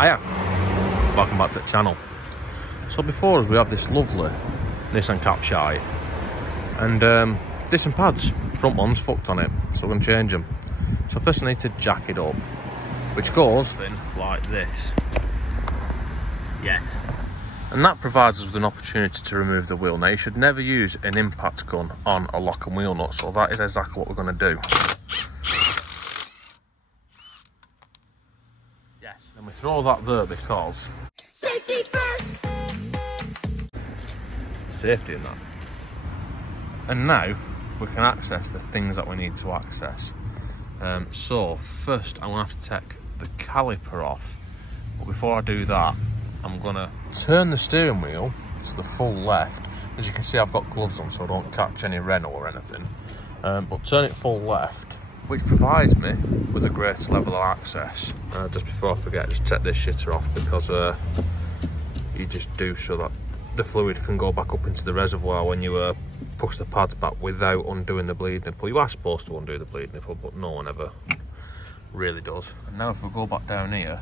Hiya, welcome back to the channel. So before us we have this lovely Nissan Qashqai, and disc and pads, front one's fucked on it, so we're going to change them. So first I need to jack it up, which goes then like this. Yes. And that provides us with an opportunity to remove the wheel. Now you should never use an impact gun on a lock and wheel nut, so that is exactly what we're going to do. Yes, and we throw that there because safety first. Safety in that. And now we can access the things that we need to access. So first I'm going to have to take the caliper off, but before I do that I'm going to turn the steering wheel to the full left. As you can see, I've got gloves on so I don't catch any Renault or anything, but turn it full left, which provides me with a greater level of access. Just before I forget, just take this shitter off, because you just do so that the fluid can go back up into the reservoir when you push the pads back without undoing the bleed nipple. You are supposed to undo the bleed nipple, but no one ever really does. And now if we go back down here,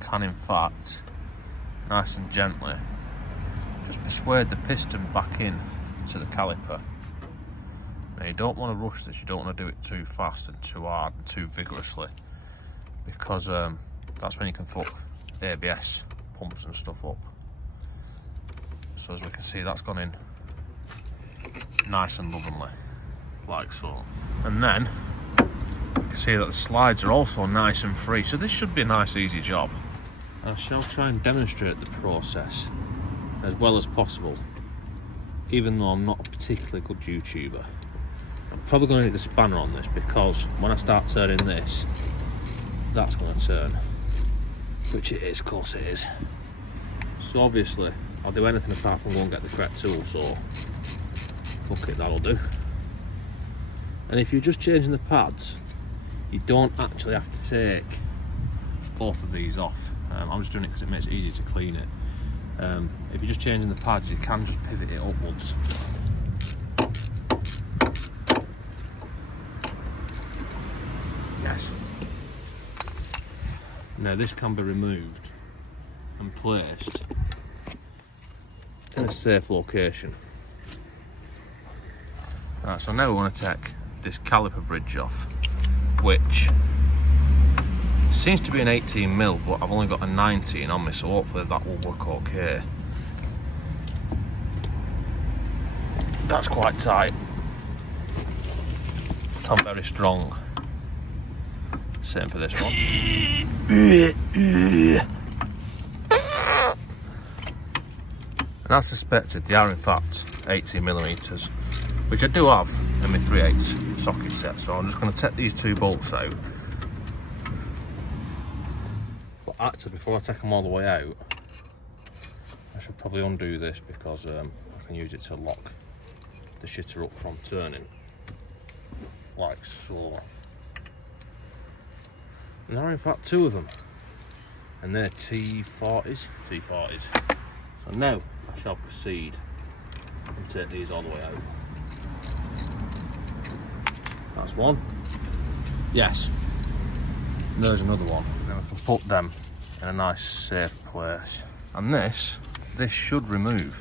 I can in fact, nice and gently, just persuade the piston back in to the caliper. Now you don't want to rush this, you don't want to do it too fast and too hard and too vigorously, because that's when you can fuck ABS pumps and stuff up. So as we can see, that's gone in nice and lovingly, like so. And then you can see that the slides are also nice and free, so this should be a nice easy job. I shall try and demonstrate the process as well as possible, even though I'm not a particularly good YouTuber. I'm probably going to need a spanner on this, because when I start turning this, that's going to turn, which it is, of course it is. So obviously I'll do anything apart from go and get the correct tool, so fuck it, that'll do. And if you're just changing the pads, you don't actually have to take both of these off. I'm just doing it because it makes it easy to clean it. If you're just changing the pads, you can just pivot it upwards. Yes. Now this can be removed and placed in a safe location. Right, so now we want to take this caliper bridge off, which seems to be an 18mm, but I've only got a 19 on me, so hopefully that will work okay. That's quite tight. I'm very strong. Same for this one. And as suspected, they are in fact 18mm, which I do have in my 3/8 socket set. So I'm just going to take these two bolts out. But actually, before I take them all the way out, I should probably undo this, because I can use it to lock the shitter up from turning, like so. And there are in fact two of them, and they're T40s. So now I shall proceed and take these all the way out. That's one. Yes. And there's another one. Now I can put them in a nice safe place. And this should remove.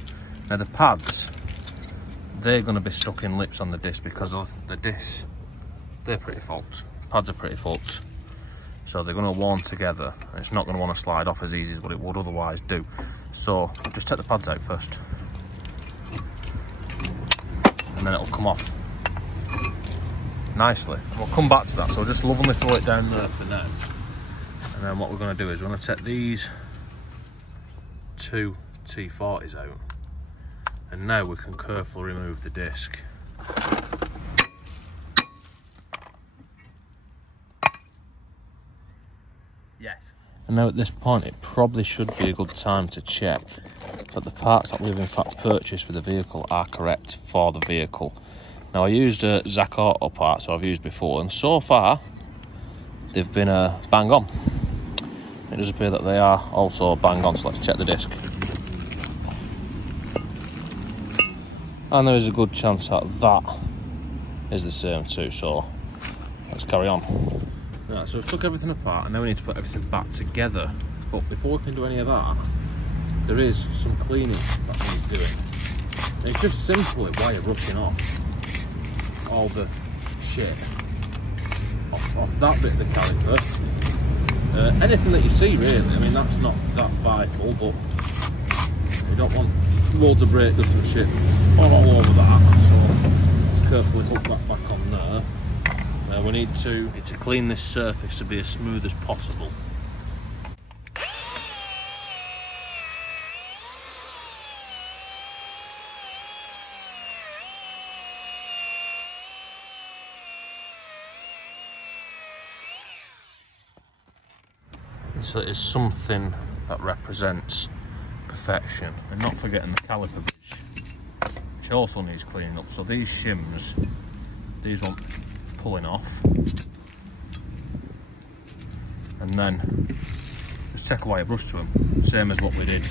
Now the pads, they're going to be stuck in lips on the disc, because of the disc, they're pretty fucked. Pads are pretty fucked. So they're going to warm together, and it's not going to want to slide off as easy as what it would otherwise do. So just take the pads out first, and then it'll come off nicely. And we'll come back to that, so we'll just lovingly throw it down there for now. And then what we're going to do is we're going to take these two T40s out, and now we can carefully remove the disc. Yes. And now at this point, it probably should be a good time to check that the parts that we've in fact purchased for the vehicle are correct for the vehicle. Now I used Zak Autoparts, so I've used before, and so far they've been bang on. It does appear that they are also bang on, so let's check the disc. And there is a good chance that that is the same too, so let's carry on. Right, so we've took everything apart, and now we need to put everything back together But before we can do any of that, there is some cleaning that needs doing. And it's just simply wire brushing off all the shit off that bit of the caliper. Anything that you see really, I mean that's not that vital, but you don't want loads of brake dust and shit all over that, so let's carefully hook that back on there. We need to clean this surface to be as smooth as possible. So it is something that represents perfection, and not forgetting the caliper bridge, which also needs cleaning up. So these shims, these want pulling off, and then just take a wire brush to them, same as what we did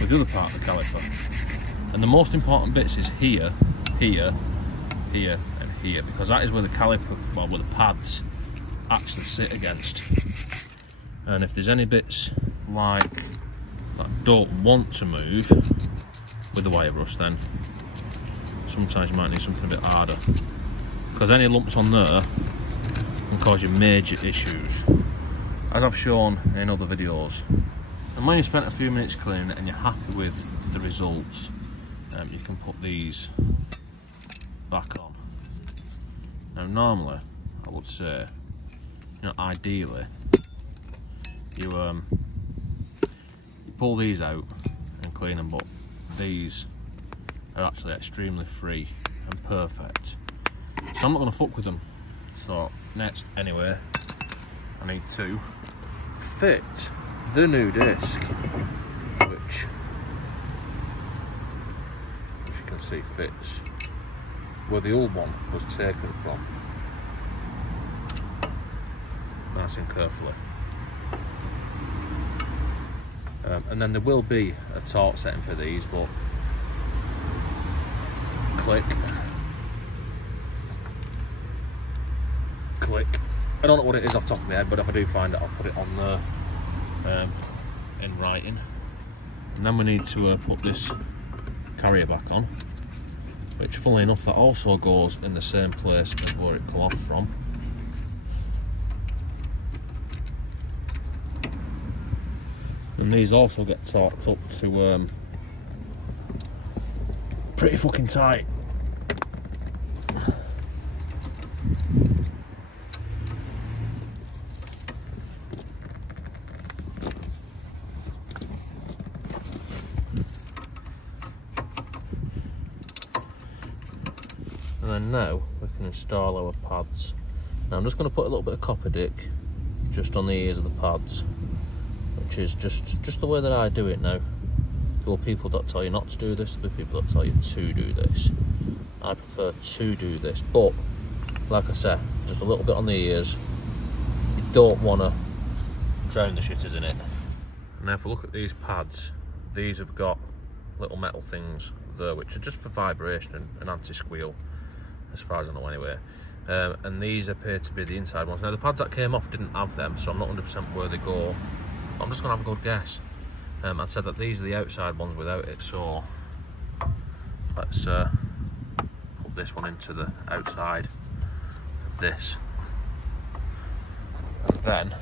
with the other part of the caliper. And the most important bits is here, here, here, and here, because that is where the caliper, well, where the pads actually sit against. And if there's any bits like that don't want to move with the wire brush, then sometimes you might need something a bit harder, because any lumps on there can cause you major issues, as I've shown in other videos. And when you've spent a few minutes cleaning it and you're happy with the results, you can put these back on. Now normally I would say, you know, ideally you pull these out and clean them, but these are actually extremely free and perfect, so I'm not going to fuck with them. So next, anyway, I need to fit the new disc, which you can see fits where the old one was taken from, nice and carefully. And then there will be a torque setting for these, but click, click. I don't know what it is off the top of my head, but if I do find it, I'll put it on there in writing. And then we need to put this carrier back on, which funnily enough that also goes in the same place as where it come off from. And these also get torqued up to pretty fucking tight. And then now we can install our pads. Now I'm just going to put a little bit of copper dick just on the ears of the pads, which is just the way that I do it now. There are people that tell you not to do this, there are people that tell you to do this. I prefer to do this, but like I said, just a little bit on the ears. You don't want to drown the shitters in it. Now if we look at these pads, these have got little metal things there which are just for vibration and anti-squeal, as far as I know anyway. And these appear to be the inside ones. Now the pads that came off didn't have them, so I'm not 100% where they go. I'm just going to have a good guess. I'd said that these are the outside ones without it, so let's put this one into the outside of this. And then,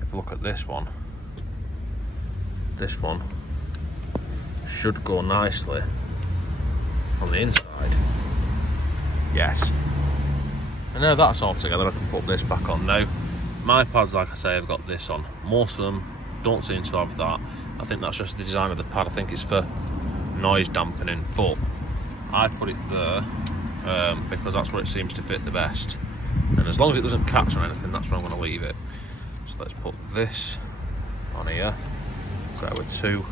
if we look at this one should go nicely on the inside. Yes. And now that's all together, I can put this back on now. My pads, like I say, have got this on. Most of them don't seem to have that. I think that's just the design of the pad. I think it's for noise dampening, but I put it there because that's where it seems to fit the best. And as long as it doesn't catch on anything, that's where I'm going to leave it. So let's put this on here. So with two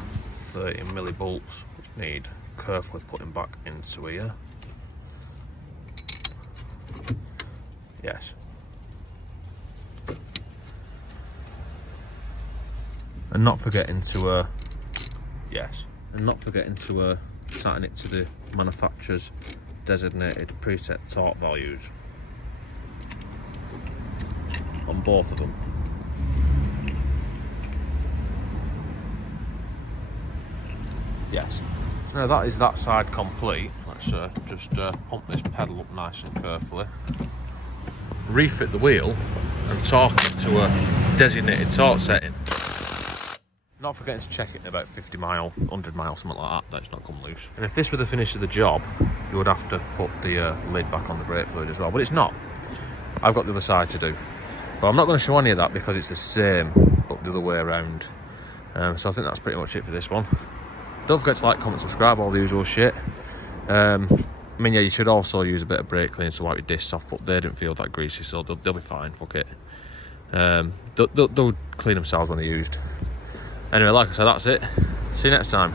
30mm bolts, which need carefully putting back into here. Yes. And not forgetting to tighten it to the manufacturer's designated preset torque values on both of them. Yes. So now that is that side complete. Let's just pump this pedal up nice and carefully. Refit the wheel and torque it to a designated torque setting. Not forgetting to check it in about 50 mile, 100 miles, something like that, that's not come loose. And if this were the finish of the job, you would have to put the lid back on the brake fluid as well, but it's not. I've got the other side to do. But I'm not going to show any of that because it's the same, but the other way around. So I think that's pretty much it for this one. Don't forget to like, comment, subscribe, all the usual shit. I mean, yeah, you should also use a bit of brake cleaner to wipe your discs off, but they don't feel that greasy, so they'll be fine, fuck it. They'll clean themselves when they're used. Anyway, like I said, that's it. See you next time.